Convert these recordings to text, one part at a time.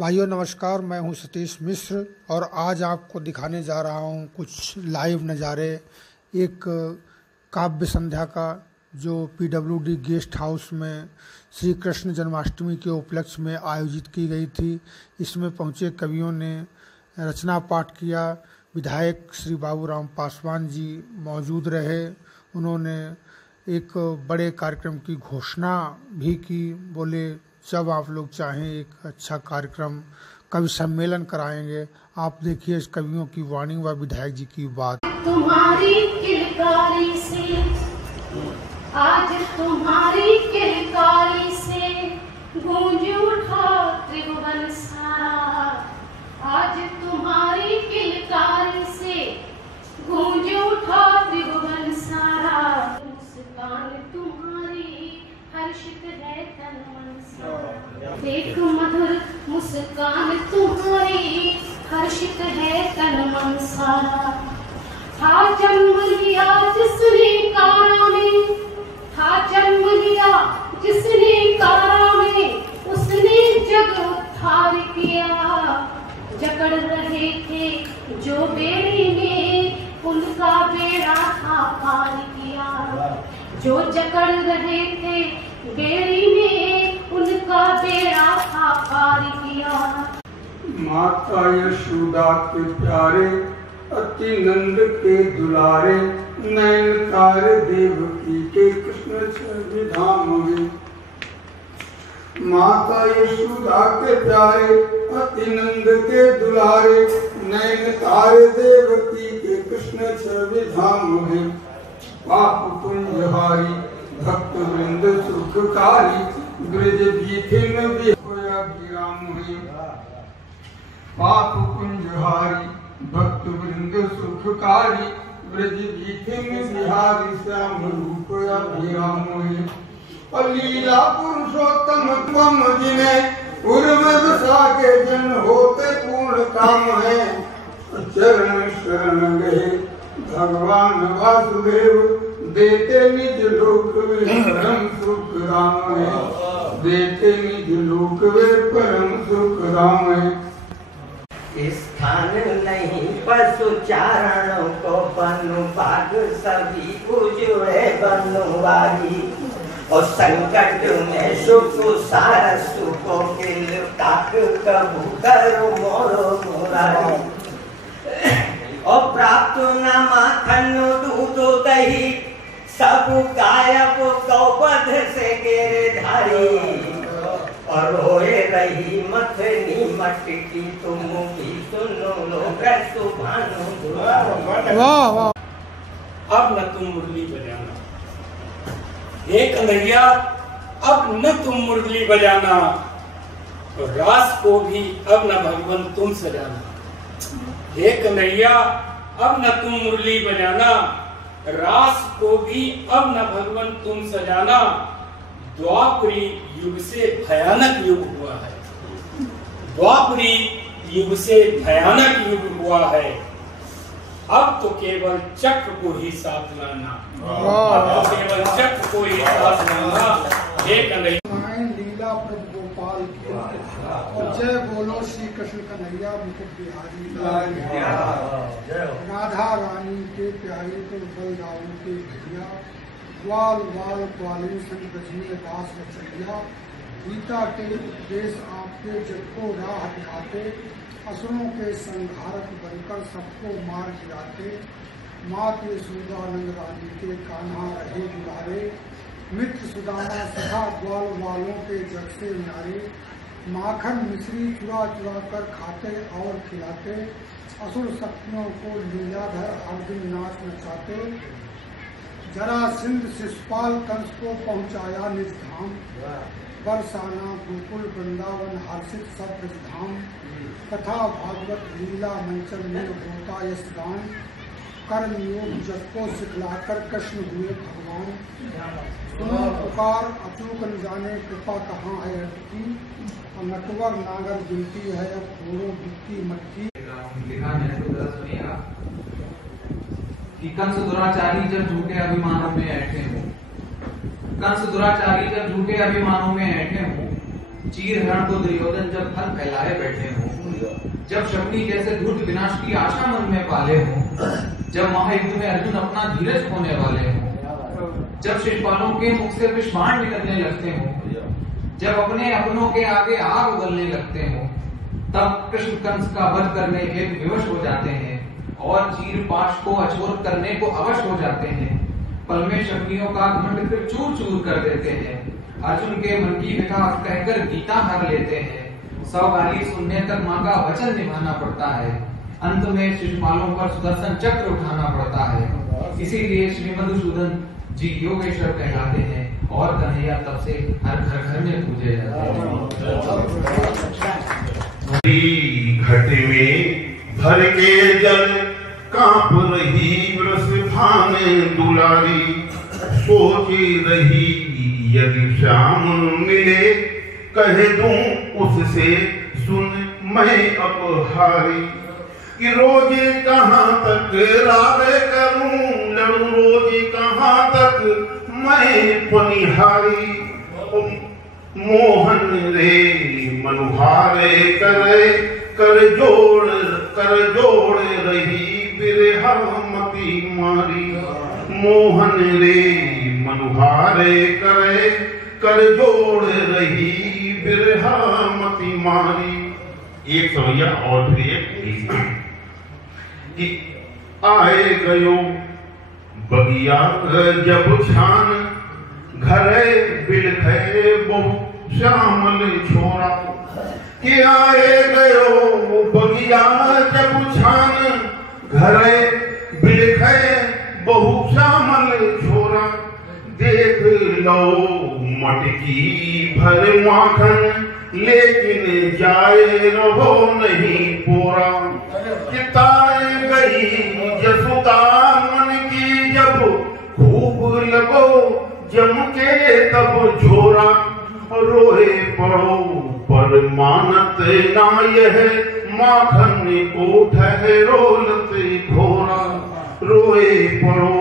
भाइयों नमस्कार, मैं हूं सतीश मिश्र और आज आपको दिखाने जा रहा हूं कुछ लाइव नज़ारे एक काव्य संध्या का जो PWD गेस्ट हाउस में श्री कृष्ण जन्माष्टमी के उपलक्ष्य में आयोजित की गई थी। इसमें पहुंचे कवियों ने रचना पाठ किया। विधायक श्री बाबूराम पासवान जी मौजूद रहे। उन्होंने एक बड़े कार्यक्रम की घोषणा भी की। बोले जब आप लोग चाहें एक अच्छा कार्यक्रम कवि सम्मेलन कराएंगे। आप देखिए इस कवियों की वाणी व विधायक जी की बात। तुम्हारी किलकारी से आज तुम्हारी किलकारी से गूंज उठा त्रिभुवन सारा। आज तुम्हारी किलकारी से गूंज उठा त्रिभुवन सारा। मुस्कान तुम्हारी हर्षित है तन मन सारा। एक मधुर मुस्कान तुम्हारी हर्षित है तन मन सारा। था जन्म लिया जिसने कारा में, था जन्म लिया जिसने कारा में, उसने जग उद्धार किया। जकड़ रहे थे जो बेड़ी में, उनका बेड़ा था पार किया। जो जकड़ रहे थे बेड़ी में, उनका बेड़ा था पार किया। माता यशोदा के प्यारे अति नंद के दुलारे, नैन तारे देवकी के कृष्ण छवि धाम में। माता यशोदा के प्यारे अति नंद के दुलारे, नैन तारे देवकी के कृष्ण छवि धाम में। पाप पुंजहारी भक्त वृंद सुखकारी, ब्रज भीखिन बिहोया विराम में। पाप पुंजहारी भक्त वृंद सुखकारी, ब्रज भीखिन बिहारी श्याम रूप अभिराम है। लीला पुरुषोत्तम त्वम जिन्हें पूर्व दशा के जन होते पूर्ण काम है। चरण शरण गए भगवान वासुदेव, देते निज लोक वे परम सुख राम है। देते निज लोक वे परम सुख राम है। स्थान नहीं पशु चारण को, बनु बाग सभी उजड़े बनुवारी। और संकट में सुख सार सुखो किल ताक कबू करो मोरो मुरारी। और प्राप्त न माखन दूध दही, सब गायब गौवध से गिरधारी। और रोए रही मथनी मटकी, तुम भी सुनो लोग सुभानु। वाह वाह। अब न तुम मुरली बजाना, हे कन्हैया अब न तुम मुरली बजाना। और रास को भी अब न भगवान तुम सजाना। हे कन्हैया अब न तुम मुरली बजाना, रास को भी अब न भगवान तुम सजाना। द्वापरी युग से भयानक युग हुआ है। द्वापरी युग से भयानक युग हुआ है। अब तो केवल चक्र को ही साथ लाना। अब तो केवल चक्र को ही साथ लाना। हे कन्हैया लीला प्रभु गोपाल की और जय बोलो श्री कृष्ण कन्हैया मुकुट बिहारी। राधा रानी के प्यारे तो बलराम के भैया, ग्वाल बाल ग्वालिन संग बजने दास बचैया। गीता के उपदेश आपके जग को राह दिखाते, असुरों के संहारक बनकर सबको मार गिराते। मात यशोदानंद रानी के कान्हा रहे दुलारे, मित्र सुदामा सखा ग्वाल वालों के जग से न्यारे। माखन मिश्री चुरा चुरा कर खाते और खिलाते, असुर शक्तियों को लीलाधर हर दिन नाच नचाते। जरासंध शिशुपाल कंस को पहुंचाया निज धाम, बरसाना गोकुल वृंदावन हर्षित सब ब्रजधाम। कथा भागवत लीला मंचन में होता यश गान, कर्म योग जग को सिखलाकर कृष्ण हुए भगवान। सुनो पुकार अचूक न जाने कृपा कहाँ है अटकी, और नटवर नागर गिनती है अब घोड़ों बिकती मटकी। कि कंस दुराचारी जब झूठे अभिमानों में ऐठे हो, कंस दुराचारी जब झूठे अभिमानों में ऐठे हो, चीर हरण को दुर्योधन जब फल फैलाए बैठे हों, जब शकुनी जैसे धूर्त विनाश की आशा मन में पाले हों, जब महायुद्ध में अर्जुन अपना धीरज खोने वाले हों, जब शिशुपालों के मुख से विषबाण निकलने लगते हों, जब अपने अपनों के आगे आग उगलने लगते हों, तब कृष्ण कंस का वध करने हेतु विवश हो जाते हैं और चीर पाश को अछोर करने को अवश्य हो जाते हैं। पल में शक्तियों का घमंड फिर चूर चूर कर देते हैं। अर्जुन के मन की व्यथा कहकर गीता हर लेते हैं। 100 गाली सुनने तक माँ का वचन निभाना पड़ता है। अंत में शिशुपालों पर सुदर्शन चक्र उठाना पड़ता है। इसीलिए श्री मधुसूदन जी योगेश्वर कहलाते हैं और कन्हैया तब से हर घर घर में पूजे जाते हैं। घट में भर के जल कांप रही वृष भान दुलारी, सोची रही यदि श्याम मिले कह दूं उससे सुन मैं अपहारी, कि रोज कहाँ तक रावे करूं लड़ूं रोज कहाँ तक मैं पनिहारी, मोहन रे मनुहारे करे कर जोड़ रही बिरहा मती मारी, मोहन रे मनुहारे करे कर जोड़ रही बिरहा मती मारी। एक सवैया और फिर एक कि आए गयो बगिया जब छान, घरे बिलखे बहु श्यामल छोरा, कि आए गयो बगिया जब छान, घरे बिलखे बहु श्यामल छोरा, देख लो मटकी भर माखन लेकिन जाए रहो नहीं पूरा, किताए गई जसुदा मन की जब खूब लगो जम के तब झोरा, रोए पड़ो पर मानत ना यह माखन को ठहरो लते घोरा, रोए पड़ो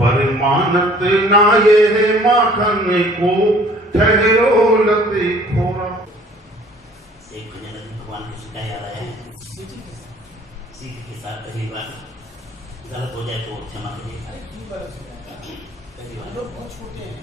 पर मानत ना यह माखन को ठहरो लते घोरा। एक भजन भगवान की शिकायत आ रहा है, सीख के साथ कही बात गलत हो जाए तो क्षमा करिए। बहुत छोटे हैं,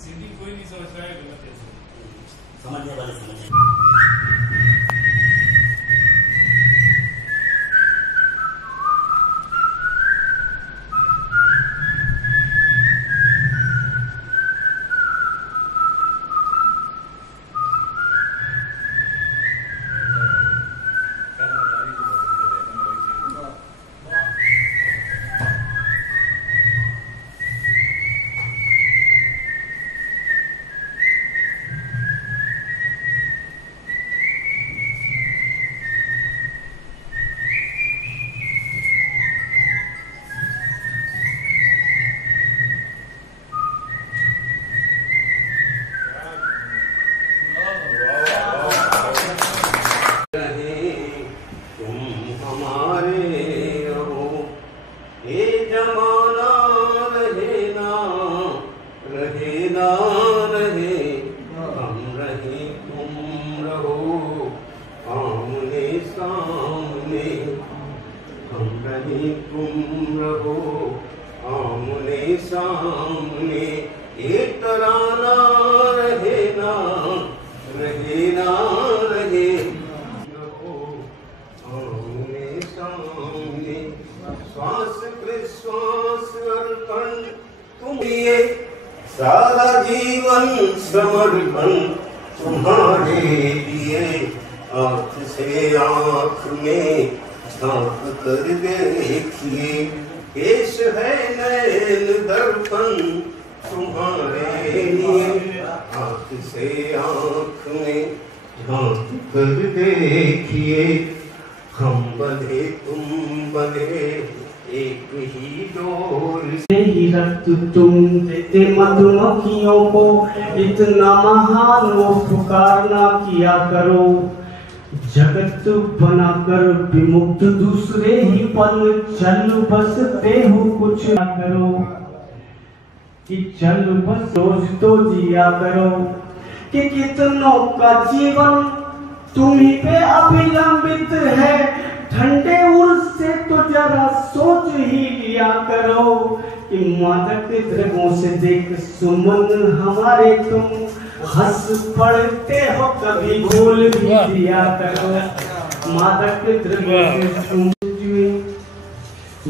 सीधी कोई नहीं समझ रहा है, गलत है, समझने वाले समझ। सारा जीवन समर्पण तुम्हारे लिए, आँख से आँख में झांक कर देखिए, केश है नैन दर्पण तुम्हारे लिए, आँख से आँख में झांक कर देखिए, हम बंधे तुम बंधे एक ही डोर से ही रक्त तुम देते मधुमक्खियों को, इतना महान वो पुकारना किया करो, जगत बनाकर विमुक्त दूसरे ही पल चल बसते हो कुछ ना करो, कि चल बस रोज तो जिया करो, कि कितनों का जीवन तुम्ही पे अभिलंबित है। ठंडे उर्स से तो जरा सोच ही लिया करो कि मादक द्रव्यों से देख सुमन हमारे तुम हंस पड़ते हो, कभी भूल भी दिया करो। मादक द्रव्यों से सुमन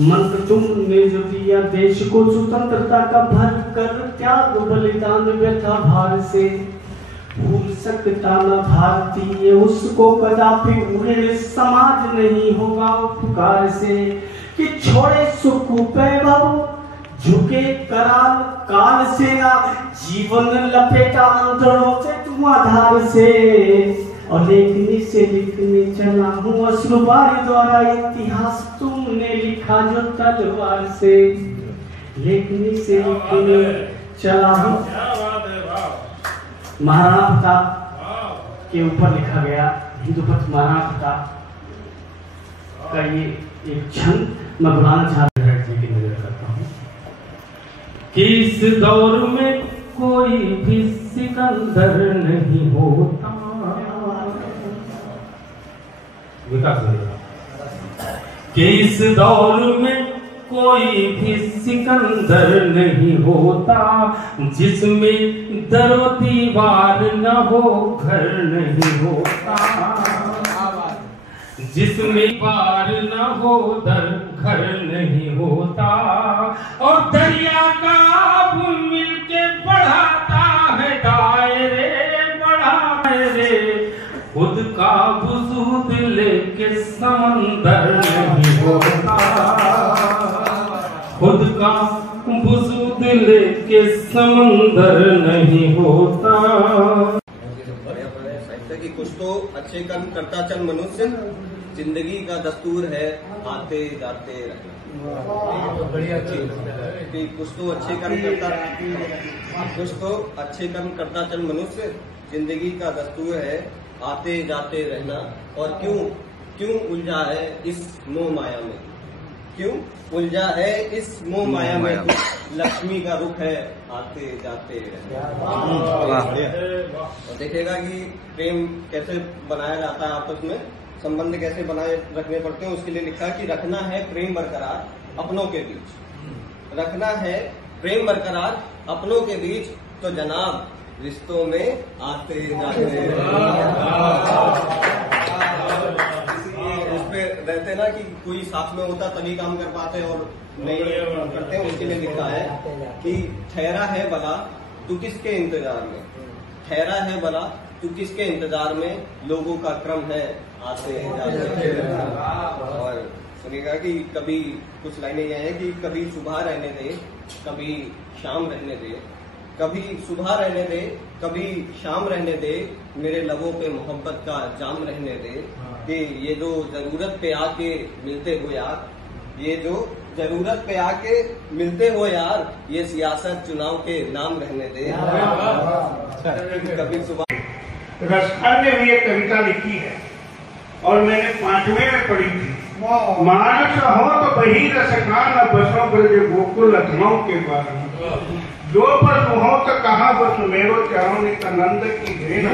मंत्र तुमने जो दिया देश को स्वतंत्रता का भर कर त्याग बलिदान व्यथा भार से भूल सकता न भारतीय उसको कदापि उड़े समाज नहीं होगा उपकार से कि छोड़े सुख वैभव झुके कराल काल से ना जीवन लपेटा अंतरों से तुम आधार से और लेखनी से लिखने चला हूँ अश्रुबारी द्वारा इतिहास तुमने लिखा जो तलवार से लेखनी से लिखने चला हूँ। महाराणा प्रताप के ऊपर लिखा गया हिंदुपथ महाराणा प्रताप का ये एक छंद मैं बुलाना चाहता हूँ कि इस दौर में कोई भी सिकंदर नहीं होता। कि इस दौर में कोई भी सिकंदर नहीं होता जिसमें दरो दीवार न हो घर नहीं होता, जिसमें बार न हो दर घर नहीं होता। और दरिया का आब मिलके बढ़ाता है दायरे बढ़ाए खुद का वजूद लेके समंदर नहीं होता, खुद का वजूद लेके समंदर नहीं होता। कि कुछ तो अच्छे कर्म करता चल मनुष्य, जिंदगी का दस्तूर है आते जाते रहना। बढ़िया कि कुछ तो अच्छे कर्म करता चल मनुष्य, जिंदगी का दस्तूर है आते जाते रहना। और क्यों उलझा है इस मोह माया में, क्यों उलझा है इस मोह माया में, लक्ष्मी का रुख है आते जाते रहना। और देखेगा कि प्रेम कैसे बनाया जाता है, आपस में संबंध कैसे बनाए रखने पड़ते हैं। उसके लिए लिखा है कि रखना है प्रेम बरकरार अपनों के बीच, रखना है प्रेम बरकरार अपनों के बीच, तो जनाब रिश्तों में आते जाते उसपे रहते ना कि कोई साथ में होता तभी काम कर पाते और नहीं करते हैं। उसके लिए लिखा है कि ठहरा है भला तू किसके इंतजार में, ठहरा है भला तू किसके इंतजार में, लोगों का क्रम है आते जाते। और सुनिएगा कि कभी कुछ लाइनें ये हैं कि कभी सुबह रहने दे कभी शाम रहने दे, कभी सुबह रहने दे कभी शाम रहने दे, मेरे लबों पे मोहब्बत का जाम रहने दे। कि ये जो जरूरत पे आके मिलते हो यार, ये जो जरूरत पे आके मिलते हो यार, ये सियासत चुनाव के नाम रहने दे। कभी सुबह रसखान ने भी एक कविता लिखी है और मैंने 5वें में पढ़ी थी। मानस हो तो वही रसखान बसों ब्रज गोकुल लखनऊ के बारे में, जो पर हो तो कहा बस मेरो चरणों नंद की भेन,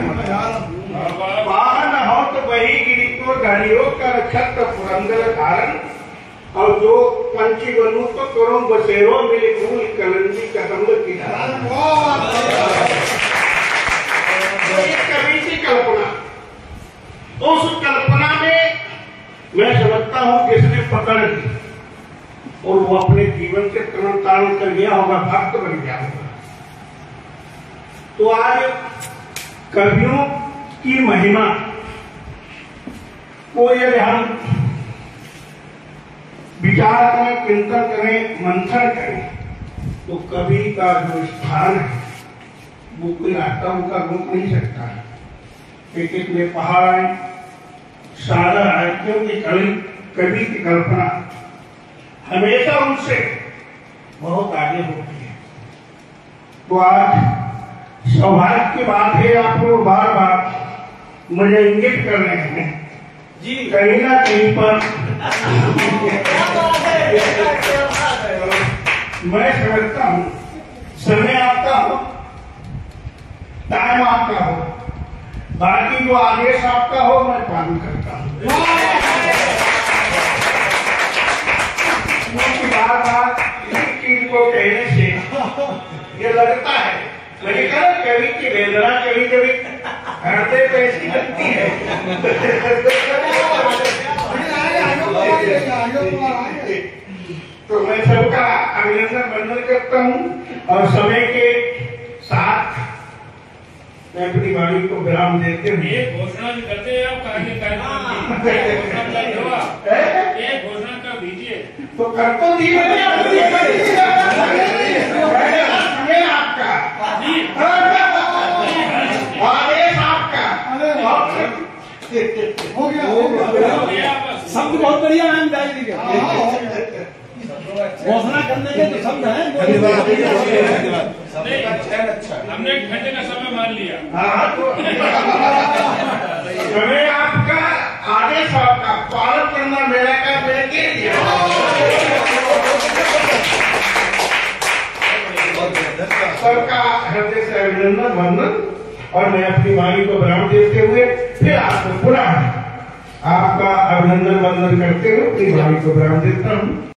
वाहन हो तो वही गिरी को गाड़ियों का छत्र पुरंदर धारण, और जो पंछी बनू तो करो बसेरो मिले फूल कलंजी कदम की धारण। कवि की कल्पना, उस कल्पना में मैं समझता हूँ जिसने पकड़ ली और वो अपने जीवन से तरण तारण कर गया होगा, भक्त बन गया होगा। तो आज कवियों की महिमा को यदि हम विचार करें, चिंतन करें, मंथन करें, तो कवि का जो स्थान है वो कोई रास्ता उनका रोक नहीं सकता है। एक में पहाड़ आए, सागर आए, क्योंकि कवि की कल्पना हमेशा उनसे बहुत आगे होती है। तो आज सौभाग्य की बात है, आप लोग बार बार मुझे इंगित कर रहे हैं जी, कहीं ना कहीं पर मैं समझता हूँ समय आता हो टाइम आपका हो, बाकी जो आदेश आपका हो मैं पालन करता हूँ। बार बार इस चीज को कहने से ये लगता है, मैंने कहा कवि की वेदना कभी कभी हृदय पे ऐसी लगती है। तो मैं सबका अभिनंदन वंदन करता हूँ और समय के साथ मैं अपनी वाणी को विराम देते हुए ये घोषणा भी करते हैं आप घोषणा कर दीजिए तो कर तो दी आपका आदेश आपका हो गया शब्द बहुत बढ़िया है दाई जी घोषणा करने के जो शब्द है हमने एक घंटे का समय मान लिया। समय आपका, आदेश आपका, पालन करना मेरा काम, मैंने कह दिया। सबका हृदय से अभिनंदन वंदन और मैं अपनी वाणी को विराम देते हुए फिर आपको पुनः आपका अभिनंदन वंदन करते हुए अपनी वाणी को विराम देता हूँ।